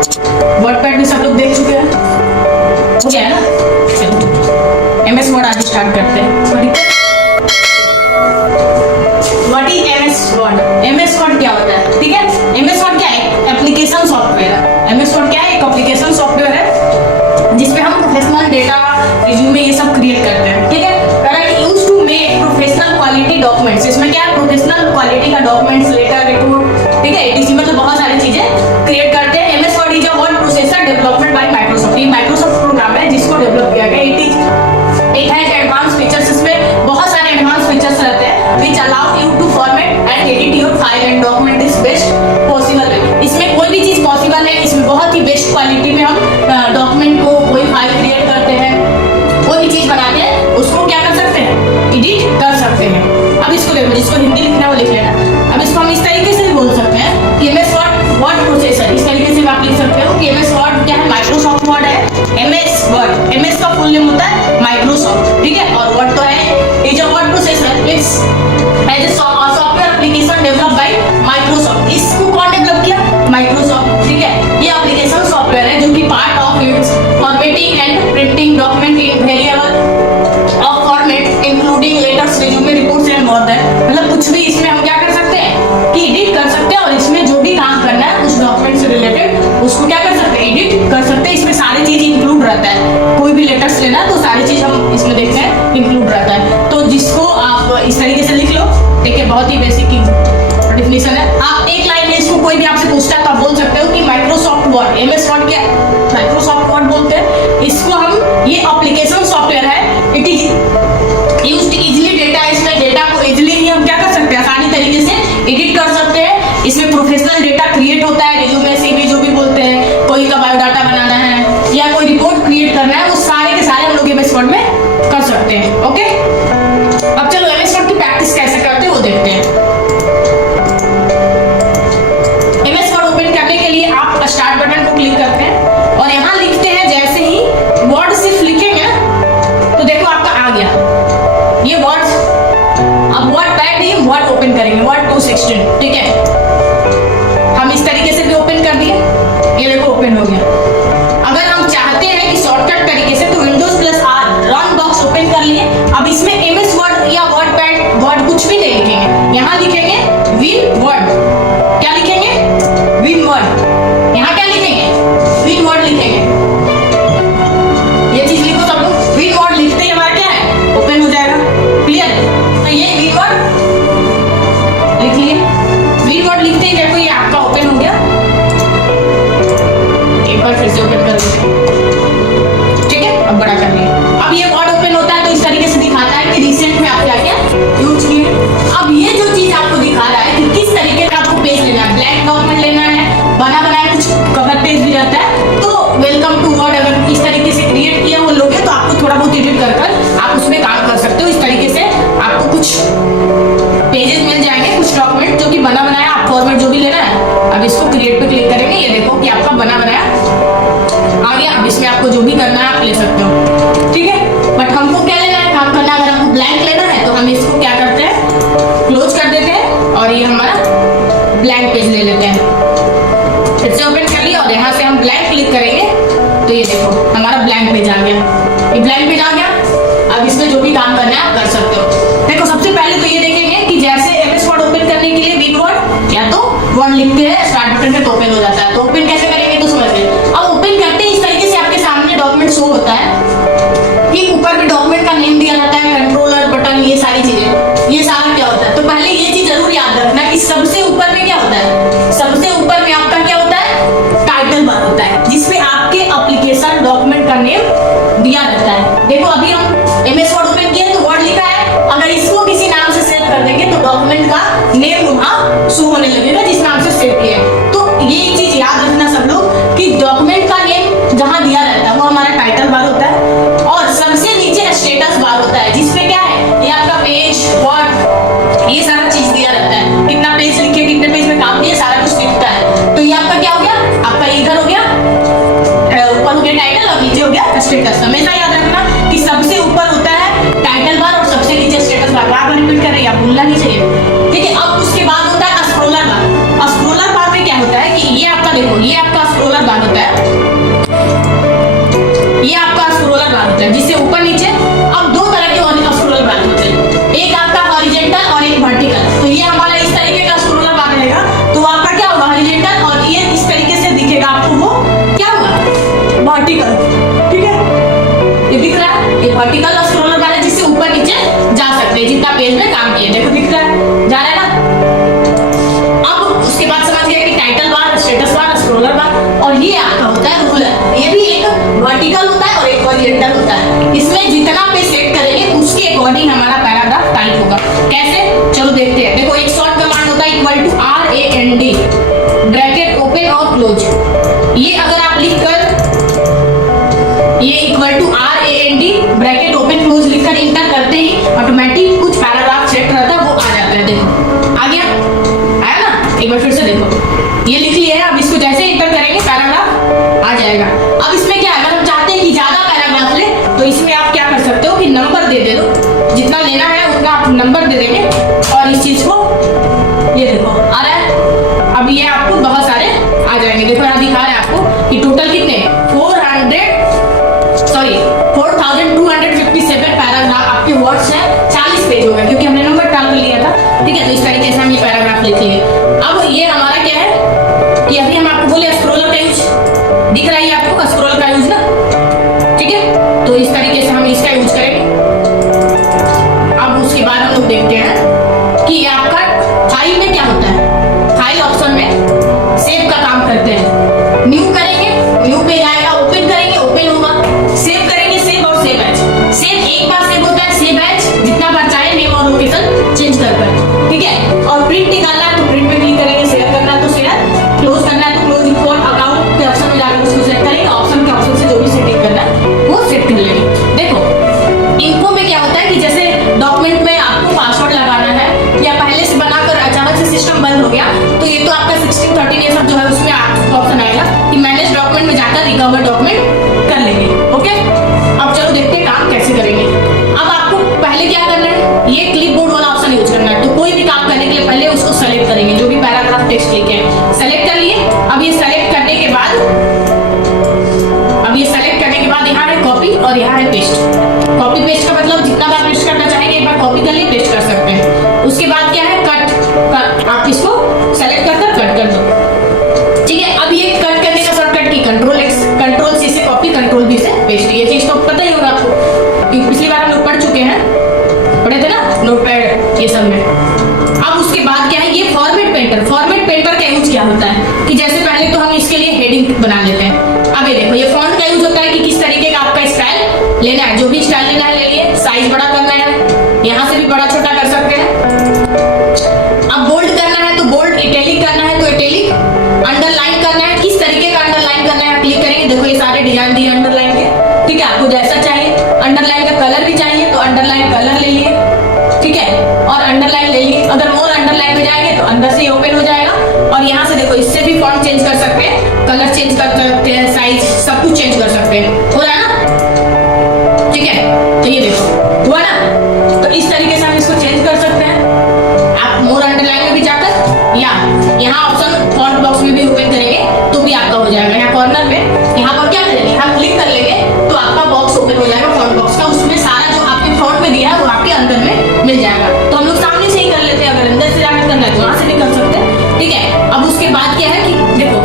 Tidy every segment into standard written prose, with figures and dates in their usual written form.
WordPad भी सब लोग देख चुके हैं, हो गया है ना। MS वर्ड आज स्टार्ट करते हैं। What is MS Word? MS Word क्या होता है? ठीक है, MS वर्ड क्या है? एप्लीकेशन सॉफ्टवेयर है। MS वर्ड क्या है? एक एप्लीकेशन सॉफ्टवेयर है जिसपे हम प्रोफेशनल डेटा, रिज्यूमे ये सब क्रिएट करते हैं। ठीक है, use to make professional quality documents. इसमें क्या है? प्रोफेशनल क्वालिटी का डॉक्यूमेंट्स, लेटर, रिपोर्ट, ठीक है, etc, मतलब बहुत सारी चीजें क्रिएट करते हैं। MS Word is a word processor development by Microsoft. ये माइक्रोसॉफ्ट प्रोग्राम है जिसको डेवलप किया गया। It has advance features. इसमें बहुत सारे एडवांस फीचर्स रहते हैं which allow you to format and edit your file and document is best possible है। इसमें कोई भी चीज पॉसिबल है। इसमें बहुत ही बेस्ट क्वालिटी में हम डॉक्यूमेंट को, कोई फाइल क्रिएट करते हैं, कोई भी चीज बनाते हैं, उसको क्या कर सकते हैं? एडिट कर सकते हैं। अब इसको देखो, जिसको हिंदी लिखना है वो लिख लेना। अब इसको हम इस तरीके से भी बोल सकते हैं कि MS वर्ड प्रोसेसर। इस तरीके से आप लिख सकते हो कि MS वर्ड क्या है? माइक्रोसॉफ्ट वर्ड है। MS वर्ड, MS का फुल नेम होता है माइक्रोसॉफ्ट, ठीक है, और वर्ड तो है is a word processor. It's as a software application developed by Microsoft. इसको कौन डेवलप किया? माइक्रोसॉफ्ट, ठीक है। ये एप्लीकेशन सॉफ्टवेयर है जो कि part of its formatting and printing document in variable of format including letters, resume, reports and more than. मतलब कुछ भी इसमें हम क्या कर सकते हैं कि एडिट कर सकते हैं, और इसमें जो भी काम करना है उस डॉक्यूमेंट से रिलेटेड उसको क्या कर सकते हैं? एडिट कर सकते हैं। इसमें सारी चीज इंक्लूड रहता है। कोई भी लेटर्स लेना तो सारी चीज हम इसमें देखते हैं इंक्लूड रहता है। तो जिसको आप इस तरीके से लिख लो, ठीक है, बहुत ही बेसिक डिफिनेशन है। आप एक लाइन में इसको कोई भी आपसे पूछता है तो आप बोल सकते हो कि माइक्रोसॉफ्ट वर्ड, MS वर्ड क्या है? माइक्रोसॉफ्ट वर्ड बोलते हैं इसको हम। ये एप्लीकेशन सॉफ्टवेयर है। It is used easily data. इसमें डेटा को इजीली ही हम क्या कर सकते हैं? आसानी तरीके से एडिट कर सकते हैं। इसमें प्रोफेशनल डेटा क्रिएट होता है, रिज्यूमे, CV जो भी बोलते हैं, कोई का बायोडाटा बनाना है या कोई रिपोर्ट क्रिएट करना है, वो सारे के सारे हम लोग MS वर्ड में कर सकते हैं। ओके, अब चलो MS वर्ड की प्रैक्टिस कैसे करते हैं वो देखते हैं। MS वर्ड ओपन करने के लिए आप स्टार्ट बटन को क्लिक करते हैं और यहाँ लिखते हैं। जैसे ही वर्ड सिर्फ लिखेंगे ना तो देखो आपका आ गया ये वर्ड्स। अब वर्ड पैड ही वर्ड ओपन करेंगे, वर्ड 216, ठीक है। हम इस तरीके से भी ओपन कर दिए, ये देखो ओपन हो गया। अगर हम चाहते हैं कि शॉर्टकट तरीके से तो Windows+R रन बॉक्स ओपन कर लिए। अब इसमें MS वर्ड या वर्ड पैड वर्ड कुछ भी नहीं लिखेंगे, यहाँ लिखेंगे विन वर्ड। क्या लिखेंगे? Win word. यहाँ क्या लिखेंगे? विन वर्ड लिखेंगे। ये चीज लिखो सब लोग। विन वर्ड लिखते ही हमारा क्या है? ओपन हो जाएगा। क्लियर? तो ये विन वर्ड लिख लिए। विन वर्ड लिखते ही देखो ये आपका ओपन हो गया। एक बार फिर से ओपन कर लेते हैं, ठीक है। अब बड़ा कर लिए। अब ये वर्ड ओपन होता है तो इस तरीके से दिखाता है कि रिसेंट में आप क्या क्या यूज किए। अब ये जो चीज आपको दिखा रहा है कि किस तरीके का आपको पेज लेना है, ब्लैंक डॉक्यूमेंट लेना है, बना बनाया कुछ कवर पेज भी रहता है, तो वेलकम टू वर्ड अगर इस तरीके से क्रिएट किया वो लोगे तो आपको थोड़ा बहुत एडिट कर आप उसमें काम कर सकते हो। इस तरीके से आपको कुछ पेजेस मिल जाएंगे, कुछ डॉक्यूमेंट जो कि बना बनाया, आप फॉर्मेट जो भी लेना है। अब इसको क्रिएट पे क्लिक करेंगे, ये देखो कि आपका बना बनाया आ गया। अब इसमें आपको जो भी करना है आप ले सकते हो, ठीक है। बट हमको क्या लेना है? काम करना, अगर हमको ब्लैंक लेना है तो हम इसको क्या करते हैं? क्लोज कर देते हैं और ये हमारा ब्लैंक पेज ले लेते हैं। फिर से ओपन कर लिया और यहाँ से हम ब्लैंक क्लिक करेंगे तो ये देखो हमारा ब्लैंक पेज आ गया। ये ब्लैंक पेज आ गया। अब इसमें जो भी काम करना है आप कर सकते हो। देखो सबसे पहले तो ये देखेंगे कि जैसे MS वर्ड ओपन करने के लिए विन वर्ड या तो वर्ड लिखते हैं स्टार्ट बटन पे तो ओपन हो जाता है। तो ओपन कैसे करेंगे तो समझ गए। अब ओपन करते ही इस तरीके से आपके सामने डॉक्यूमेंट शो होता है कि ऊपर भी डॉक्यूमेंट का नेम दिया जाता है, कंट्रोलर बटन, ये सारी चीजें। ये सारा क्या होता है? तो पहले ये चीज जरूर याद रखना कि सबसे ऊपर में क्या होता है? सबसे ऊपर में आपका क्या होता है? टाइटल बार होता है जिसमें आपके एप्लीकेशन डॉक्यूमेंट का नेम दिया रहता है। देखो अभी हम MS वर्ड ओपन किए तो वर्ड लिखा है, अगर इसको किसी नाम से सेव कर देंगे तो डॉक्यूमेंट का नेम वहां शो होने लगेगा जिस नाम से सेव किया है। तो ये चीज याद रखना सब लोग कि डॉक्यूमेंट का नेम जहां दिया रहता है वो हमारा टाइटल बार होता है और सबसे नीचे स्टेटस बार होता है। जितना पे सेट करेंगे उसके अकॉर्डिंग हमारा पैराग्राफ टाइप होगा। कैसे, चलो देखते हैं। देखो एक शॉर्ट कमांड होता है equal to RAND bracket open और क्लोज। ये अगर आप लिखकर ये equal to RAND bracket open close लिखकर इंटर करते ही ऑटोमेटिक कुछ पैराग्राफ सेट रहता है वो आ जाता है। देखो आ गया, आया ना। एक बार फिर से देखो, ये लिख लिया है। अब इसको जैसे इंटर करेंगे पैराग्राफ आ जाएगा। अब इसमें क्या है, अगर हम चाहते हैं कि ज्यादा पैराग्राफ ले तो इसमें आप क्या कर सकते हो कि नंबर दे दो, जितना लेना है उतना आप नंबर दे देंगे और इस चीज को ये देखो आ रहा है। अब ये आपको बहुत सारे आ जाएंगे। देखो यहाँ दिखा रहा है आपको कि टोटल कितने 4257 पैराग्राफ आपके वर्ड्स हैं। 40 पेज हो गए क्योंकि हमने नंबर डाल लिया था। ठीक है, तो इस तरीके से हम ये पैराग्राफ लिख लिए। अब ये हमारा क्या है कि अभी हम आपको बोले स्क्रॉलर का यूज दिख रहा है आपको, स्क्रॉल का यूज ना। ठीक है, तो इस तरीके से हम इसका यूज करेंगे। अब उसके बाद हम लोग देखते हैं कि आपका फाइल में क्या होता है। फाइल ऑप्शन में सेव का काम करते हैं। न्यू करेंगे, न्यू पेज आएगा, ओपन करेंगे, ओपन होगा, सेव करेंगे, सेव और सेव एज। सेव एक बार सेव होता है, सेव एज जितना बार चाहे नेम और लोकेशन चेंज कर। ठीक है, और प्रिंट निकालना है तो प्रिंट पे क्लिक करेंगे, शेयर करना है तो शेयर, क्लोज करना है तो क्लोज, इम्पोर्ट अकाउंट के ऑप्शन में जाकर उसको सेट करेंगे। ऑप्शन के ऑप्शन से जो भी सेटिंग करना है वो सेट कर लेंगे। देखो इनको में क्या होता है कि जैसे डॉक्यूमेंट में आपको पासवर्ड लगाना है या पहले से बनाकर अचानक से सिस्टम बंद हो गया तो ये तो आपका 1613 ये सब जो है उसमें आपको ऑप्शन आएगा कि मैनेज डॉक्यूमेंट में जाकर रिकवर डॉक्यूमेंट कर लेंगे। ओके, अब चलो देखते हैं काम कैसे करेंगे। अब आपको पहले क्या करना है, ये क्लिपबोर्ड वाला ऑप्शन यूज करना है। तो कोई भी काम करने के लिए पहले उसको सेलेक्ट करेंगे, जो भी पैराग्राफ टेक्स्ट लिखे हैं सेलेक्ट कर लिए। अब ये सेलेक्ट करने के बाद यहाँ है कॉपी और यहाँ है पेस्ट। कॉपी पेस्ट का मतलब जितना बार पेस्ट करना चाहेंगे एक बार कॉपी कर लिए, पेस्ट कर सकते हैं। उसके बाद क्या है कट, आप इसको सेलेक्ट कर कट कर दो। ठीक है, अब ये कट करने का शॉर्टकट की Ctrl+X, Ctrl+C से कॉपी, Ctrl+V से पेस्ट। ये चीज तो पता ही होगा आपको क्योंकि पिछली बार हम लोग पढ़ चुके हैं, पढ़े थे ना नोटपैड ये सब में। अब उसके बाद क्या है, ये फॉर्मेट पेंटर। फॉर्मेट पेंटर का यूज क्या होता है कि जैसे पहले तो हम इसके लिए हेडिंग बना लेते हैं। अब ये देखो, ये फॉन्ट का यूज होता है कि किस तरीके का आपका स्टाइल लेना है। जो भी स्टाइल लेना है ले लिए, साइज बड़ा करना है, यहाँ से भी बड़ा छोटा कर सकते हैं। अब बोल्ड करना है तो बोल्ड, इटैलिक करना है तो इटैलिक, अंडरलाइन करना है, किस तरीके का अंडरलाइन करना है क्लिक करेंगे। देखो ये सारे डिजाइन दिए अंडरलाइन के। ठीक है, आपको जैसा चाहिए, अंडरलाइन का कलर भी चाहिए तो अंडरलाइन कलर ले लिए। ठीक है, और अंडरलाइन ले लिए। अगर मोर अंडरलाइन में जाएंगे तो अंदर से ओपन हो जाएगा। और यहाँ से देखो इससे भी फॉन्ट चेंज कर सकते हैं, कलर चेंज कर सकते हैं, साइज सब कुछ चेंज कर सकते हैं। हो रहा है ना। ठीक है, तो ये देखो हुआ ना। तो इस तरीके से हम इसको चेंज कर सकते हैं। आप मोर अंडरलाइन में भी जाकर या यहाँ ऑप्शन फॉन्ट बॉक्स में भी ओपन करेंगे तो भी आपका हो जाएगा। यहाँ कॉर्नर में यहाँ पर क्या करेंगे, हम क्लिक कर लेंगे तो आपका बॉक्स ओपन हो जाएगा फॉन्ट बॉक्स का। उसमें सारा जो आपके फॉन्ट में दिया है वो आपके अंदर में मिल जाएगा। तो हम लोग सामने से ही कर लेते हैं, अगर अंदर से जाकर करना है तो वहां से भी कर सकते हैं। ठीक है, अब उसके बाद क्या है कि देखो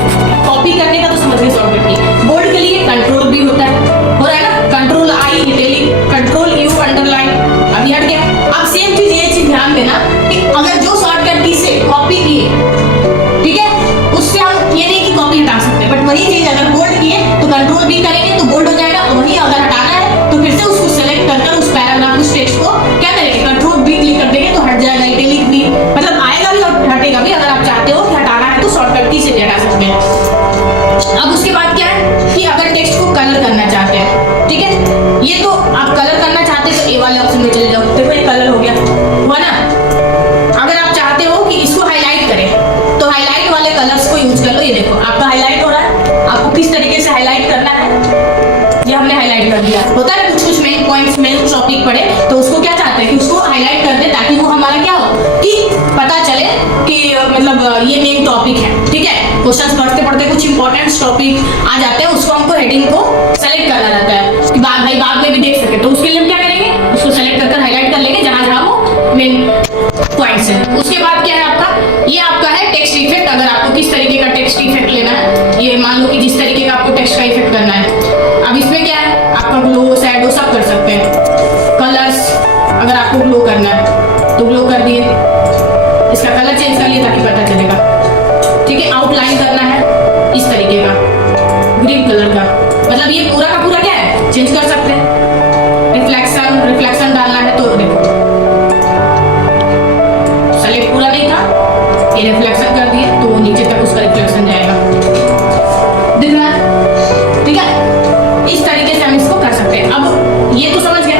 कॉपी करने का तो समझ गए शॉर्टकट की। बोल्ड के लिए कंट्रोल भी होता है, हो रहा है ना, Ctrl+I इटैलिक, Ctrl+U अंडरलाइन। अभी हट गया। अब सेम चीज, ये चीज ध्यान देना कि अगर जो शॉर्टकट की से कॉपी किए, ठीक है, उससे हम ये नहीं कि कॉपी हटा सकते, बट वही चीज अगर बोल्ड किए तो Ctrl+V करेंगे तो बोल्ड हो जाएगा। और वही अगर हटाना है तो फिर से उसको सेलेक्ट कर उस पैराग्राफ उस टेक्स्ट को क्या करेंगे, Ctrl+V क्लिक कर देंगे तो हट जाएगा। इटैलिक भी मतलब आएगा भी और हटेगा भी। अगर आप चाहते हो कि हटाना है तो शॉर्टकट की से भी हटा सकते हैं। अब उसके बाद क्या है कि अगर टेक्स्ट को कलर करना चाहते हैं, ठीक है, ये तो आप कलर करना चाहते हैं तो ए वाले ऑप्शन में चले जाओ। देखो ये कलर हो गया, हुआ ना। अगर आप चाहते हो कि इसको हाईलाइट करें तो हाईलाइट वाले कलर्स को यूज कर लो। ये देखो आपका हाईलाइट हो रहा है। आपको किस तरीके से हाईलाइट करना है ये हमने हाईलाइट कर दिया। होता है कुछ कुछ मेन पॉइंट्स मेन टॉपिक पढ़े तो उसको क्या चाहते हैं कि उसको हाईलाइट कर दे ताकि वो हमारा क्या हो कि पता चले कि मतलब ये मेन टॉपिक है। ठीक है, क्वेश्चंस पढ़ते पढ़ते कुछ इंपॉर्टेंट टॉपिक आ जाते हैं, उसको हमको हेडिंग को सेलेक्ट करना रहता है कि बाद में भी देख सके। तो उसके लिए हम क्या करेंगे, उसको सेलेक्ट कर हाईलाइट कर लेंगे जहां जहां वो मेन पॉइंट्स है। उसके बाद क्या है आपका, ये आपका है टेक्स्ट इफेक्ट। अगर आपको किस तरीके का टेक्स्ट इफेक्ट लेना है, ये मान लो कि जिस तरीके का आपको टेक्स्ट का इफेक्ट करना है। अब इसमें क्या है, आपका ग्लो शैडो सब कर सकते हैं। कलर्स अगर आपको ग्लो करना है तो ग्लो कर दिए, इसका कलर चेंज कर लिए ताकि पता चलेगा। ठीक है, आउटलाइन करना है इस तरीके का ग्रीन कलर का, मतलब ये पूरा का पूरा क्या है चेंज कर सकते हैं। रिफ्लेक्ट रिफ्लेक्शन डालना है तो देखो सेलेक्ट पूरा नहीं था, ये रिफ्लेक्शन कर दिए तो नीचे तक उसका रिफ्लेक्शन जाएगा, दिख रहा है? ठीक है, इस तरीके से हम इसको कर सकते हैं। अब ये तो समझ गए।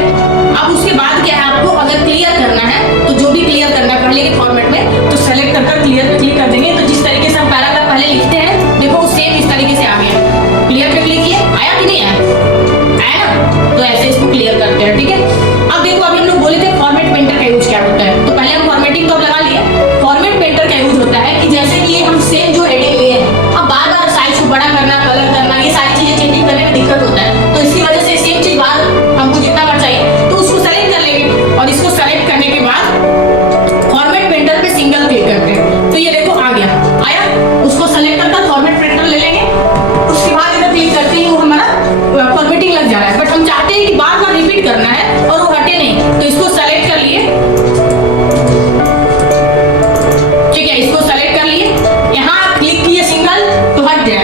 अब उसके बाद क्या है, आपको अगर क्लियर करना है तो जो भी क्लियर करना है पहले के फॉर्मेट में तो सेलेक्ट कर क्लियर पे क्लिक कर देंगे, तो जिस तरीके से हम पैराग्राफ पहले लिखते हैं देखो सेम इस तरीके से आ गया। क्लियर पे क्लिक किए, आया कि नहीं आया? आया ना? तो ऐसे इसको क्लियर करते हैं। ठीक है, अब देखो अभी हम लोग बोले थे फॉर्मेट पेंटर का यूज क्या होता है, तो पहले हम फॉर्मेटिंग तो अब लगा लिए। फॉर्मेट पेंटर का यूज होता है कि जैसे कि हम सेम जो हेडिंग लिए हैं, अब बार बार साइज को बड़ा करना, कलर करना, ये सारी चीजें चेंजिंग करने में दिक्कत होता है, तो इसकी वजह से सेम चीज बार हमको जितना बार चाहिए तो उसको सेलेक्ट कर लेंगे, और इसको सेलेक्ट करने के बाद फॉर्मेट पेंटर पे सिंगल क्लिक करते हैं तो ये देखो आ गया। आया, उसको सेलेक्ट करकर फॉर्मेट पेंटर ले लेंगे, उसके बाद इधर क्लिक करते ही वो हमारा फॉर्मेटिंग लग जा रहा है, बट हम चाहते हैं कि बार बार रिपीट करना है और वो हटे नहीं, तो इसको सेलेक्ट कर लिए। ठीक है, इसको सेलेक्ट कर लिए, यहाँ क्लिक किए सिंगल तो हट गया।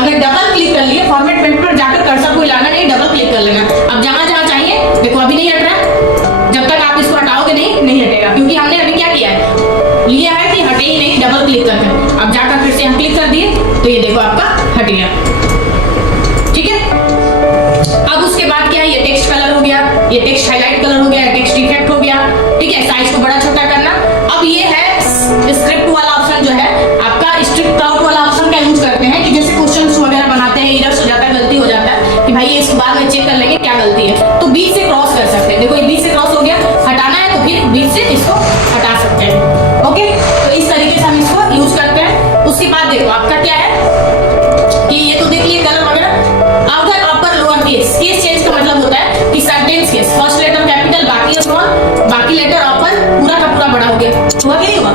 अगर डबल क्लिक कर लिए, फॉर्मेट पेंटर पर जाकर कर्सर को हिलाना नहीं, डबल क्लिक कर लेना। अब जहां जहां चाहिए देखो अभी नहीं हट रहा, जब तक आप इसको हटाओगे नहीं हटेगा, क्योंकि हमने अभी क्या किया है, लिया है कि हटे ही नहीं, डबल क्लिक करके। अब जाकर फिर से हम क्लिक कर दिए तो ये देखो आपका हट गया। ठीक है, अब उसके बाद क्या है, ये टेक्स्ट कलर हो गया, ये टेक्स्ट हाईलाइट कलर हो गया, टेक्स्ट इफेक्ट हो गया। ठीक है, साइज को बड़ा छोटा करना। अब ये है स्क्रिप्ट वाला ऑप्शन, जो है आपका स्ट्रिक्ट आउट वाला ऑप्शन का यूज करते हैं कि जैसे क्वेश्चंस वगैरह बनाते हैं, इधर हो जाता है, गलती हो जाता है कि भाई ये इसको बाद में चेक कर लेंगे क्या गलती है, तो बीच से क्रॉस कर सकते हैं। देखो ये बीच से क्रॉस हो गया, हटाना है तो फिर बीच से इसको हटा सकते हैं। ओके, तो इस तरीके से हम इसको यूज करते हैं। उसके बाद देखो आपका क्या है कि ये तो देख लिए कलर वगैरह। अगर upper lower case, case change का मतलब होता है कि sentence case, first letter capital, बाकी स्मॉल, बाकी लेटर अपर, पूरा का पूरा बड़ा हो गया, हुआ कि नहीं हुआ?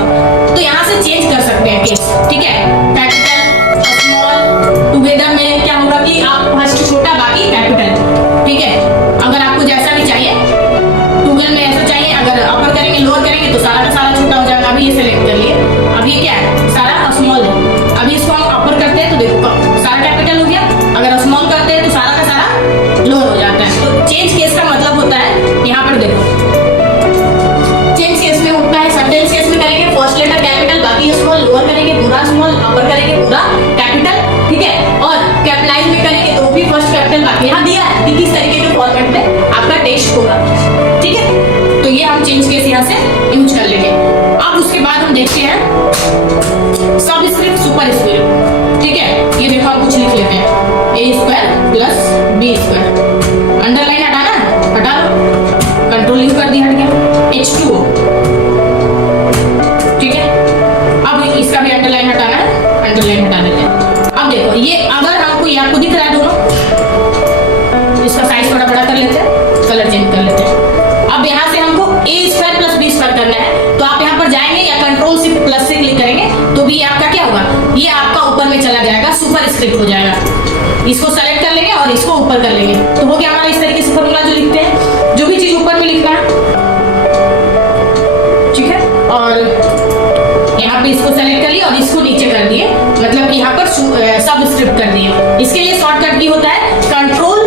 तो यहाँ से चेंज कर सकते हैं केस। ठीक है, कैपिटल स्मॉल टुगेदर में क्या होगा कि आप फर्स्ट छोटा बाकी कैपिटल। ठीक है, अगर आपको जैसा भी चाहिए, टुगेदर में ऐसा चाहिए, अगर अपर करेंगे लोअर करेंगे तो सारा का सारा छोटा हो जाएगा। अभी ये सेलेक्ट कर लिए, अब ये क्या है, सारा स्मॉल है। अभी इसको हम अपर करते हैं तो देखो सारा कैपिटल हो गया, अगर स्मॉल करते हैं तो सारा का सारा लोअर हो जाता है। तो चेंज केस का मतलब होता है, यहाँ पर देखो चेंज केस में होता है, सेंटेंस केस में करेंगे फर्स्ट लेटर कैपिटल, बाकी स्मॉल, लोअर करेंगे पूरा स्मॉल, अपर करेंगे पूरा कैपिटल। ठीक है, और कैपिटलाइज में करेंगे तो भी फर्स्ट कैपिटल, बाकी यहाँ दिया है कि किस तरीके के फॉर्मेट में आपका टेक्स्ट होगा। ठीक है, तो ये हम चेंज केस यहाँ से यूज कर लेंगे। अब उसके बाद हम देखते हैं सब स्क्रिप्ट, सुपर स्क्रिप्ट। ठीक है, ये देखो हम कुछ लिख लेते हैं, a square plus b square, underline हटाना है, हटा लो, कंट्रोल यू कर दिया, हट गया। H2O। ठीक है, अब इसका भी अंडरलाइन हटाना है, अंडरलाइन हटा देते हैं। अब देखो ये अगर हमको ये आपको दिख रहा है दोनों, इसका साइज थोड़ा बड़ा कर लेते हैं, कलर चेंज कर लेते हैं। अब यहाँ से हमको a square plus b square करना है, तो आप यहाँ पर जाएंगे या कंट्रोल से प्लस से क्लिक करेंगे तो भी आपका क्या होगा, ये आपका ऊपर में चला जाएगा, सुपर स्क्रिप्ट हो जाएगा। इसको सेलेक्ट कर लेंगे और इसको ऊपर कर लेंगे तो हो गया हमारा इस तरीके से फॉर्मूला जो लिखते हैं, जो भी चीज ऊपर में लिखना है। ठीक है, और यहाँ पे इसको सेलेक्ट कर लिया और इसको नीचे कर दिए, मतलब यहाँ पर सब स्क्रिप्ट कर दिए। इसके लिए शॉर्टकट की होता है कंट्रोल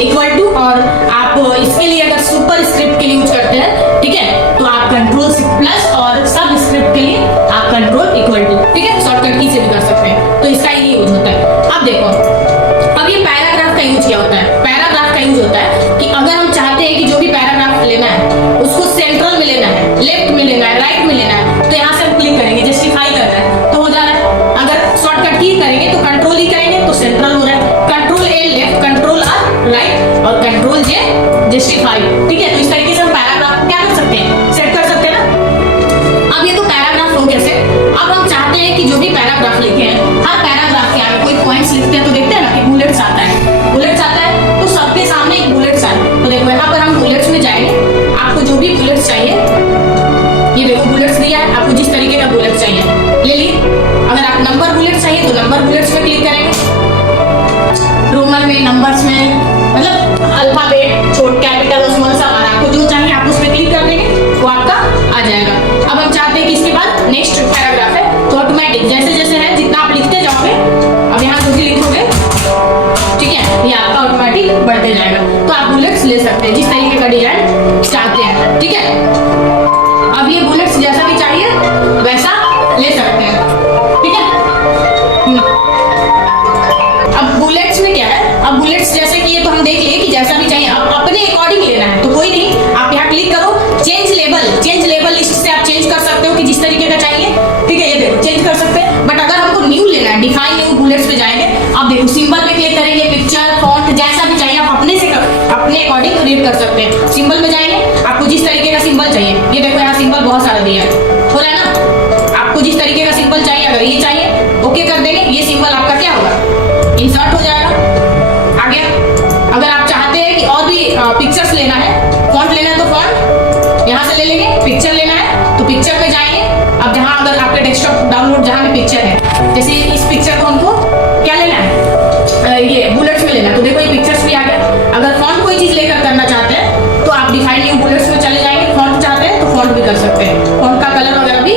इक्वल टू, और आप इसके लिए अगर सुपर स्क्रिप्ट के लिए यूज करते हैं, ठीक है, तो आप कंट्रोल प्लस, और सब स्क्रिप्ट के लिए आप कंट्रोल इक्वल टू। ठीक है, शॉर्टकट की से भी कर सकते हैं, तो इसका ये यूज होता है। अब देखो, अब ये पैराग्राफ का यूज क्या होता है। पैराग्राफ का यूज होता है कि अगर हम चाहते हैं कि जो भी पैराग्राफ लेना है उसको सेंट्रल में लेना है, लेफ्ट में लेना है, राइट में लेना है, तो यहाँ से हम क्लिक करेंगे, जस्टिफाई करना है तो हो जा रहा है। अगर शॉर्टकट की करेंगे तो कंट्रोल ही करेंगे तो सेंट्रल हो रहा है, control A left, control R right, और कंट्रोल जे जस्टिफाई। ठीक है, तो इस तरीके से हम पैराग्राफ को क्या कर सकते हैं, सेट कर सकते हैं ना। अब ये तो पैराग्राफ हो गया सेट। अब हम चाहते हैं कि जो भी पैराग्राफ लिखे हैं, हर पैराग्राफ के आगे कोई पॉइंट्स लिखते हैं तो देखते हैं ना कि बुलेट्स आता है, बुलेट्स आता है, तो सबके सामने एक बुलेट्स आए, तो देखो यहाँ पर हम बुलेट्स में जाएंगे, आपको जो भी बुलेट्स चाहिए, ये देखो बुलेट्स दिया है, आपको जिस तरीके का बुलेट्स चाहिए ले ली। अगर आप नंबर बुलेट्स चाहिए तो नंबर बुलेट्स में क्लिक करेंगे, रोमन में, नंबर्स में, मतलब अल्फाबेट, छोट कैपिटल स्मॉल सब, आपको जो चाहिए आप उस पर क्लिक कर देंगे, वो आपका आ जाएगा। अब हम चाहते हैं कि इसके बाद नेक्स्ट पैराग्राफ है, तो ऑटोमेटिक जैसे जैसे है जितना आप लिखते जाओगे, अब यहाँ जो भी लिखोगे, ठीक है, ये आपका ऑटोमेटिक बढ़ते जाएगा। तो आप बुलेट्स ले सकते हैं जिस तरीके का डिजाइन अब बुलेट्स जैसे कि ये तो हम देख लिए कि जैसा भी चाहिए आप अपने अकॉर्डिंग लेना है तो कोई नहीं, आप यहाँ क्लिक करो चेंज लेबल लिस्ट से आप चेंज कर सकते हो कि जिस तरीके का चाहिए, ठीक है, ये देखो चेंज कर सकते हैं। बट अगर हमको न्यू लेना है, डिफाइन न्यू बुलेट्स पे जाएंगे, आप देखो सिंबल पे क्लिक करेंगे, पिक्चर फॉन्ट जैसा भी चाहिए आप अपने अकॉर्डिंग क्रिएट कर सकते हैं। सिंबल में जाएंगे, आपको जिस तरीके का सिंबल चाहिए, ये देखो यहाँ सिंबल बहुत सारा दिया है, हो रहा है ना, आपको जिस तरीके का सिंबल चाहिए, अगर ये चाहिए ओके कर देंगे, ये सिंबल आपका क्या होगा, इंसर्ट हो जाएगा। आ गया। अगर आप चाहते हैं कि और भी पिक्चर्स लेना है, फॉन्ट लेना है तो फॉन्ट यहाँ से ले लेंगे, पिक्चर लेना है तो पिक्चर पे जाएंगे। अब जहाँ अगर आपके डेस्कटॉप डाउनलोड जहाँ पे पिक्चर है, जैसे इस पिक्चर को हमको क्या लेना है, ये बुलेट्स में लेना है, तो देखो ये पिक्चर्स भी आ गया। अगर फॉन्ट कोई चीज लेकर करना चाहते हैं तो आप डिफाइन न्यू बुलेट्स में चले जाएंगे, फॉन्ट चाहते हैं तो फॉन्ट भी कर सकते हैं, फॉन्ट का कलर वगैरह भी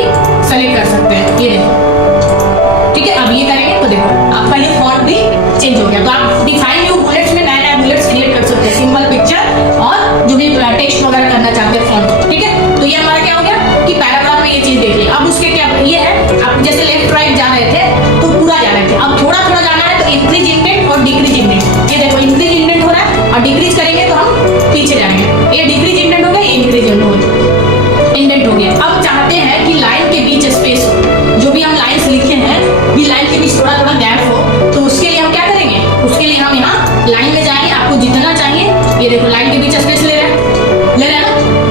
सेलेक्ट कर सकते हैं, ये देखो, ठीक है। अब ये करेंगे तो देखो आपका ये फॉन्ट भी चेंज हो गया। तो आप डिफाइन न्यू बुलेट्स में नया बुलेट्स क्रिएट कर सकते हैं, सिंबल, पिक्चर और जो भी टेक्स्ट वगैरह करना चाहते हैं फॉन्ट, ठीक है। तो ये हमारा क्या हो गया कि पैराग्राफ में ये चीज देख ली। अब उसके क्या ये है, आप जैसे लेफ्ट राइट जा रहे थे तो पूरा जा रहे थे, अब थोड़ा थोड़ा जाना है तो इंक्रीज इंडेंट और डिक्रीज इंडेंट, ये देखो इंक्रीज इंडेंट हो रहा है और डिक्रीज करेंगे तो हम पीछे जाएंगे, ये डिक्रीज इंडेंट हो गया, ये इंक्रीज इंडेंट हो गया। अब चाहते हैं कि लाइन के बीच स्पेस हो, जो भी हम लाइन्स लिखे हैं ये लाइन के बीच थोड़ा थोड़ा गैप हो, तो उसके लिए हम क्या करेंगे, उसके लिए हम यहाँ लाइन में जाएंगे, आपको जितना चाहिए, ये देखो लाइन के बीच स्पेस ले रहे हैं ना।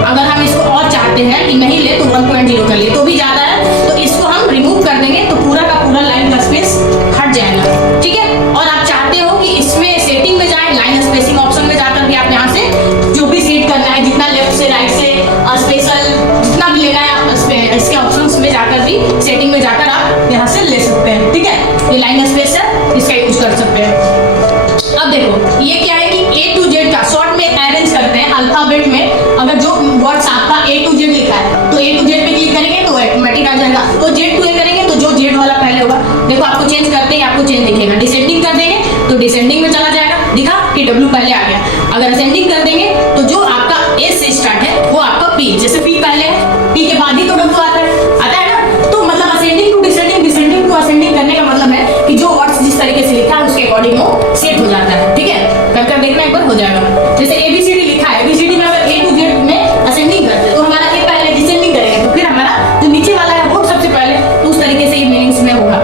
अगर हम इसको और चाहते हैं कि नहीं ले तो 1.0 कर ले, तो भी ज्यादा है तो इसको हम रिमूव कर देंगे तो पूरा का पूरा लाइन का स्पेस हट जाएगा, ठीक है। और आप चाहते हो कि इसमें सेटिंग में जाए, लाइन स्पेसिंग ऑप्शन में जाकर भी आप यहाँ से जो भी सेट करना है, जितना लेफ्ट से राइट से स्पेशल जितना भी लेना है आप इसके ऑप्शंस में जाकर भी सेटिंग में जाकर आप यहाँ से ले सकते हैं, ठीक है। ये लाइन स्पेस है, इसका यूज कर सकते हैं। अब देखो ये क्या है कि A to Z का शॉर्ट में अरेंज करते हैं अल्फाबेट में। अगर जो वर्ड्स आपका A to Z लिखा है तो A to Z पे क्लिक करेंगे तो ऑटोमेटिक आ जाएगा, तो Z to A करेंगे तो जो Z वाला पहले होगा, देखो आपको चेंज करते हैं आपको चेंज दिखेगा। डिसेंडिंग कर देंगे तो डिसेंडिंग में चला जाएगा, दिखा कि W पहले आ गया। अगर असेंडिंग कर देंगे तो जो आपका A से स्टार्ट है वो आपका P, जैसे P पहले है, P के बाद ही तो W आता है ना। तो मतलब ascending to descending, descending to ascending करने का मतलब है कि जो वर्ड्स जिस तरीके से लिखा है उसके अकॉर्डिंग वो सेट हो जाता है, ठीक है। कर देखना एक बार हो जाएगा। जैसे ABCD लिखा है, ABCD में अगर A to Z में असेंडिंग करते हैं तो हमारा A पहले, डिसेंडिंग करेंगे तो फिर हमारा जो नीचे वाला है वो सबसे पहले, तो उस तरीके से ये मीनिंग्स में होगा।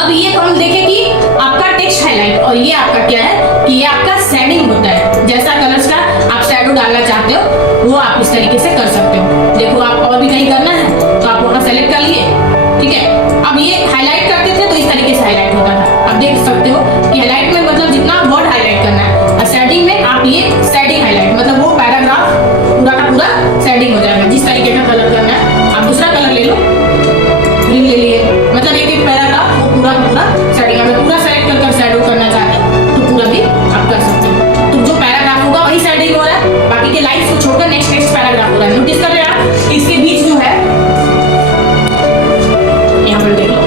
अब ये तो हम देखें कि आपका टेक्स्ट हाईलाइट, और ये आपका क्या है कि ये आपका शेडिंग होता है। जैसा कलर्स का आप शैडो डालना चाहते हो वो आप इस तरीके से कर सकते हो। देखो आप और भी कहीं करना है तो आप वहाँ सेलेक्ट कर लिए, ठीक है। अब ये हाईलाइट करते थे तो इस तरीके से हाईलाइट होता था। आप देख सकते हो कि हाईलाइट में मतलब जितना वर्ड हाईलाइट करना है, और शेडिंग में आप ये शेडिंग हाईलाइट मतलब वो पैराग्राफ पूरा का पूरा शेडिंग हो जाएगा। जिस तरीके का कलर करना है आप दूसरा कलर ले लो, ग्रीन ले लिए, मतलब एक एक पैराग्राफ वो पूरा का पूरा शेडिंग। अगर पूरा सेलेक्ट कर शेडो करना चाहते हैं तो पूरा भी आप कर सकते हो। तो जो पैराग्राफ होगा वही शेडिंग हो रहा है, बाकी के लाइन्स को छोड़कर नेक्स्ट पैराग्राफ हो रहा है। नोटिस कर रहे हैं आप, इसके बीच जो है यहाँ पर देख लो,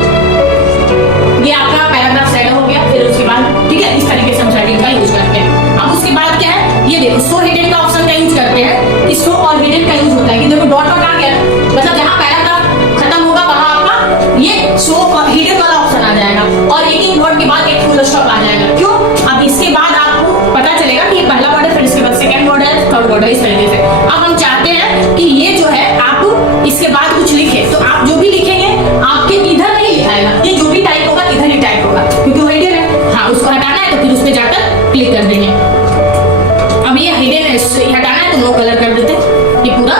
ये आपका पैराग्राफ शेडो हो गया। फिर उसके बाद ठीक है, इस तरीके से हम शेडिंग का यूज करते हैं। अब उसके बाद क्या है, ये देखो शो हिडन का ऑप्शन का यूज करते हैं कि शो और हिडन का यूज होता है कि देखो डॉट का कहाँ गया, मतलब जहाँ पैराग्राफ खत्म होगा वहाँ आपका ये शो और हिडन वाला ऑप्शन आ जाएगा, और एक वर्ड के बाद एक फुल स्टॉप आ जाएगा। क्यों? अब इसके बाद आपको पता चलेगा कि ये पहला वर्ड है, फिर इसके बाद सेकंड वर्ड है, थर्ड वर्ड है, इस तरीके से। अब हम चाहते हैं कि ये जो है आप इसके बाद कुछ लिखे, तो आप जो भी लिखेंगे आपके इधर नहीं लिखाएगा, ये जो भी टाइप होगा इधर ही टाइप होगा, क्योंकि वो हिडन है। हाँ, उसको हटाना है तो फिर उस पर जाकर क्लिक कर देंगे। अब ये हिडन है, हटाना है तो नो कलर कर देते, ये पूरा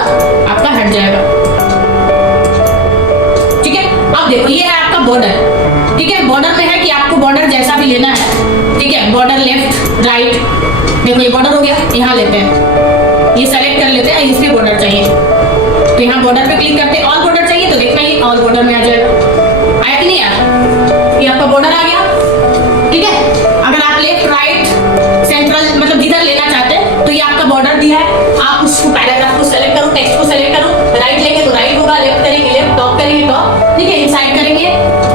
आपका हट जाएगा, ठीक है। अब देखो ये है आपका बॉर्डर, ठीक है। बॉर्डर में है कि आपको बॉर्डर जैसा भी लेना है, ठीक है। बॉर्डर लेफ्ट राइट, देखो ये बॉर्डर हो गया, यहाँ लेते हैं, ये सेलेक्ट कर लेते हैं, इस पे बॉर्डर चाहिए तो यहाँ बॉर्डर पे क्लिक करते हैं। ऑल बॉर्डर चाहिए तो देखना ही ऑल बॉर्डर में आ जाएगा। आया कि नहीं आया? ये आपका बॉर्डर आ गया, ठीक है। अगर आप लेफ्ट राइट सेंट्रल मतलब जिधर लेना चाहते हैं तो ये आपका बॉर्डर दिया है। आप उसको पैराग्राफ को सेलेक्ट करो, टेक्स्ट को सेलेक्ट करो, राइट लेंगे तो राइट होगा, लेफ्ट करेंगे लेफ्ट, टॉप करेंगे टॉप, ठीक है, इनसाइड करेंगे,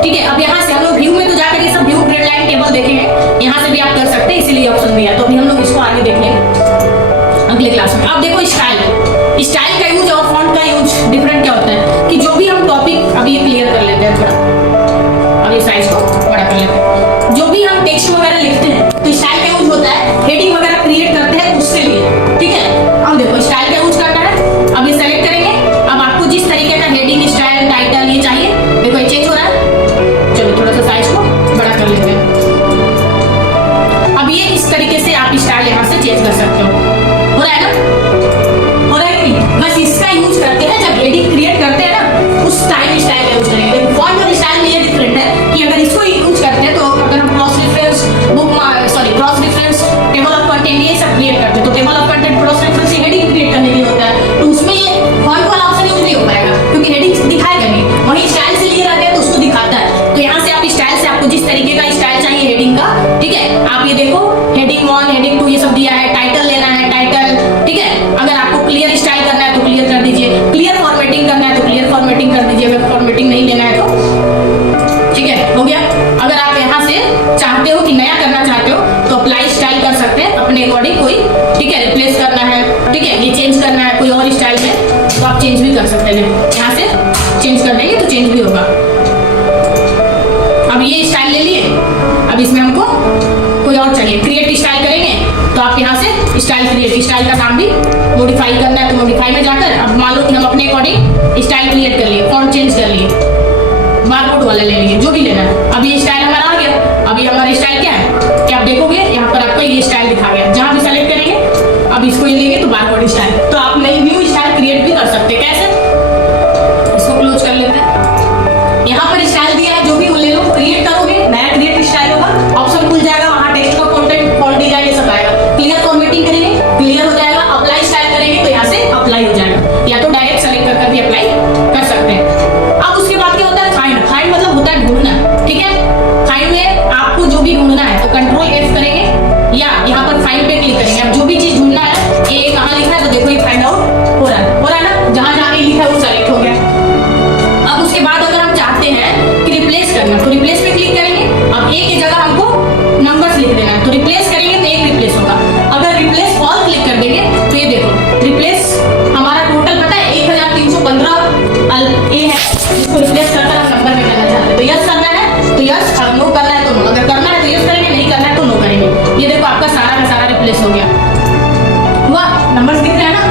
ठीक है। अब यहाँ से हम लोग व्यू में तो जाकर ये सब व्यू ग्रेड लाइन टेबल देखेंगे, यहाँ से भी आप कर सकते हैं, इसीलिए ऑप्शन दिया है। तो अभी हम लोग इसको आगे देख लेंगे अगले क्लास में। अब देखो स्टाइल का यूज और फॉन्ट का यूज डिफरेंट क्या होता है कि जो भी हम टॉपिक अभी ये क्लियर कर लेते हैं थोड़ा, अब ये साइज को बड़ा कर लेते हैं। जो भी हम टेक्स्ट वगैरह लिखते हैं तो स्टाइल का दिखाएगा नहीं, वही स्टाइल से लिए रहते हैं तो उसको दिखाता है। तो यहाँ से आप स्टाइल से आपको जिस तरीके का स्टाइल चाहिए हेडिंग का, ठीक है, आप ये देखो हेडिंग 1 हेडिंग 2 ये सब दिया है, टाइटल लेना है टाइटल, ठीक है। अगर आपको क्लियर स्टाइल करना है तो क्लियर कर दीजिए, क्लियर फॉर्मेटिंग करना है तो क्लियर फॉर्मेटिंग कर दीजिए, अगर फॉर्मेटिंग नहीं लेना है तो, ठीक है, हो गया। अगर आप यहाँ से चाहते हो कि नया करना चाहते हो तो अप्लाई स्टाइल कर सकते हैं अपने अकॉर्डिंग, कोई, ठीक है, रिप्लेस करना है, ठीक है, ये चेंज करना है कोई और स्टाइल में तो आप चेंज भी कर सकते हैं। यहाँ से चेंज कर देंगे तो चेंज भी होगा। अब ये स्टाइल ले लिए, अब इसमें हमको कोई और चाहिए, क्रिएट स्टाइल करेंगे तो आप यहाँ से स्टाइल क्रिएट, स्टाइल का नाम भी मॉडिफाई करना है तो मॉडिफाई में जाकर अब मान लो कि हम अपने अकॉर्डिंग स्टाइल क्रिएट कर लिए, फॉन्ट चेंज कर लिए, बारकोड वाला ले लिए, जो भी लेना है। अब ये स्टाइल हमारा आ गया। अब ये हमारा स्टाइल क्या है कि आप देखोगे यहाँ पर आपको ये स्टाइल दिखा गया, जहाँ भी सेलेक्ट करेंगे अब इसको ये लेंगे तो बारकोड स्टाइल। तो आप नई न्यू स्टाइल क्रिएट भी कर सकते हैं। कैसे, इसको क्लोज कर लेते हैं। यहाँ पर स्टाइल दिया है, जो भी ले लो, क्रिएट करोगे नया क्रिएट स्टाइल होगा, ऑप्शन खुल जाएगा, वहाँ टेक्स्ट का कंटेंट, फॉन्ट डिजाइन ये सब आएगा। क्लियर फॉर्मेटिंग करेंगे क्लियर हो जाएगा, अप्लाई स्टाइल करेंगे तो यहाँ से अप्लाई हो जाएगा, या तो डायरेक्ट सेलेक्ट कर भी अप्लाई कर सकते हैं। अब उसके बाद क्या होता है, फाइंड। फाइंड मतलब होता है ढूंढना, ठीक है। फाइंड में आपको जो भी ढूंढना है तो कंट्रोल F करेंगे या यहाँ पर फाइंड पे क्लिक करेंगे। अब जो भी चीज ढूंढना है, ये कहाँ लिखा है तो देखो ये फाइंड आउट हो रहा है ना, जहाँ जहाँ ये लिखा है वो सेलेक्ट हो गया। अब उसके बाद अगर हम चाहते हैं कि रिप्लेस करना तो रिप्लेस पे क्लिक करेंगे। अब एक की जगह हमको नंबर्स लिख देना है तो रिप्लेस करेंगे तो एक रिप्लेस होगा। अगर रिप्लेस ऑल क्लिक कर देंगे तो ये देखो रिप्लेस हमारा टोटल पता है 1315 ए है, इसको रिप्लेस कर हम नंबर में करना चाहते हैं तो यस करना है तो यस, और नो करना है तो नो। अगर करना है तो यस करेंगे, नहीं करना है तो नो करेंगे। ये देखो आपका सारा का सारा रिप्लेस हो गया, वाह, नंबर्स दिख रहे हैं ना,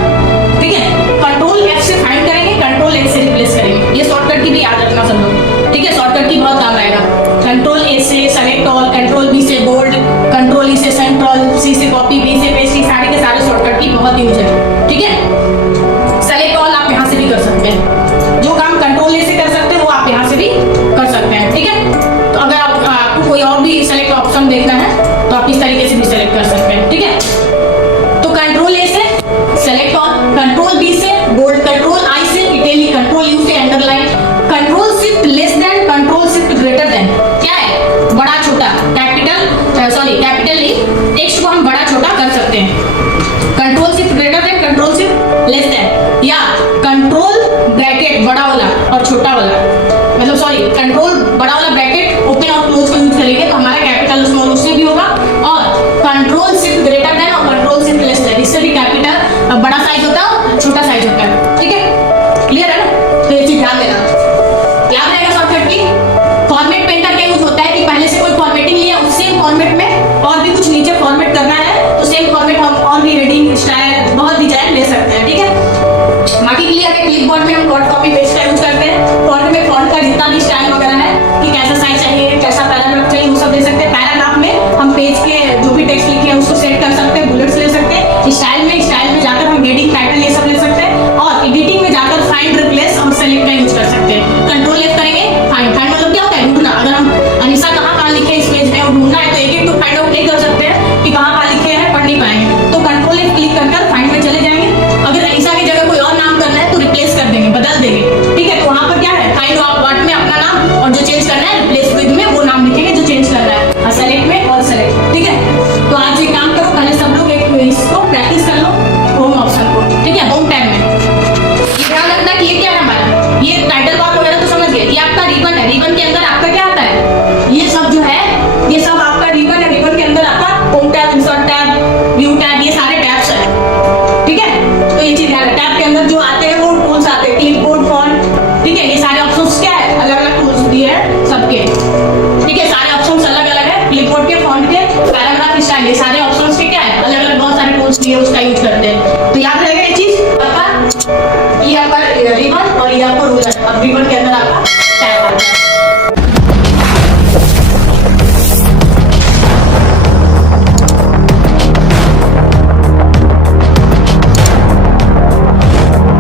ठीक है। कंट्रोल F से फाइंड करेंगे, कंट्रोल X से रिप्लेस करेंगे। ये शॉर्टकट की भी याद रखना सब लोग, ठीक है, शॉर्टकट की बहुत काम आएगा। कंट्रोल A से सेलेक्ट ऑल, कंट्रोल B से बोल्ड, कंट्रोल E से सेंट्रल, C से कॉपी, B से पेस्ट, सारे के सारे शॉर्टकट की बहुत यूज है, ठीक है। सेलेक्ट ऑल आप यहाँ से भी कर सकते हैं, जो काम कंट्रोल A से कर सकते हैं वो आप यहाँ से भी कर सकते हैं, ठीक है। तो अगर आपको कोई और भी सेलेक्ट ऑप्शन देखना है तो आप इस तरीके से भी सेलेक्ट कर सकते हैं, ठीक है। तो कंट्रोल A से सेलेक्ट ऑल, कंट्रोल B से बोल्ड, कंट्रोल I से इटैलिक, कंट्रोल U से underline, control shift less than, control shift greater than, क्या है, बड़ा छोटा, कैपिटल ई, टेक्स्ट को हम बड़ा छोटा कर सकते हैं। Control shift greater than, control shift less than, या कंट्रोल ब्रैकेट बड़ा वाला और छोटा वाला, मतलब सॉरी कंट्रोल बड़ा वाला ब्रैकेट ओपन और क्लोज को यूज करेंगे तो हमारा कैपिटल स्मॉल उससे भी होगा, और कंट्रोल शिफ्ट ग्रेटर देन और कंट्रोल शिफ्ट लेस देन, इससे भी कैपिटल बड़ा साइज होता है, छोटा साइज होता है, ठीक है, क्लियर है ना। तो ये चीज ध्यान देना, याद रहेगा शॉर्टकट की। फॉर्मेट पेन का क्या यूज होता है कि पहले से कोई फॉर्मेटिंग लिया उस सेम फॉर्मेट में और भी कुछ नीचे फॉर्मेट करना है तो सेम फॉर्मेट हम और भी हेडिंग स्टाइल बहुत डिजाइन ले सकते हैं, ठीक है। बाकी क्लियर है, क्लिपबोर्ड में हम कॉट कॉपी पेस्ट का यूज करते हैं, फॉन्ट में फॉन्ट का जितना भी स्टाइल वगैरह है कि कैसा साइज चाहिए, कैसा पैराग्राफ चाहिए वो सब दे सकते हैं। पैराग्राफ में हम पेज के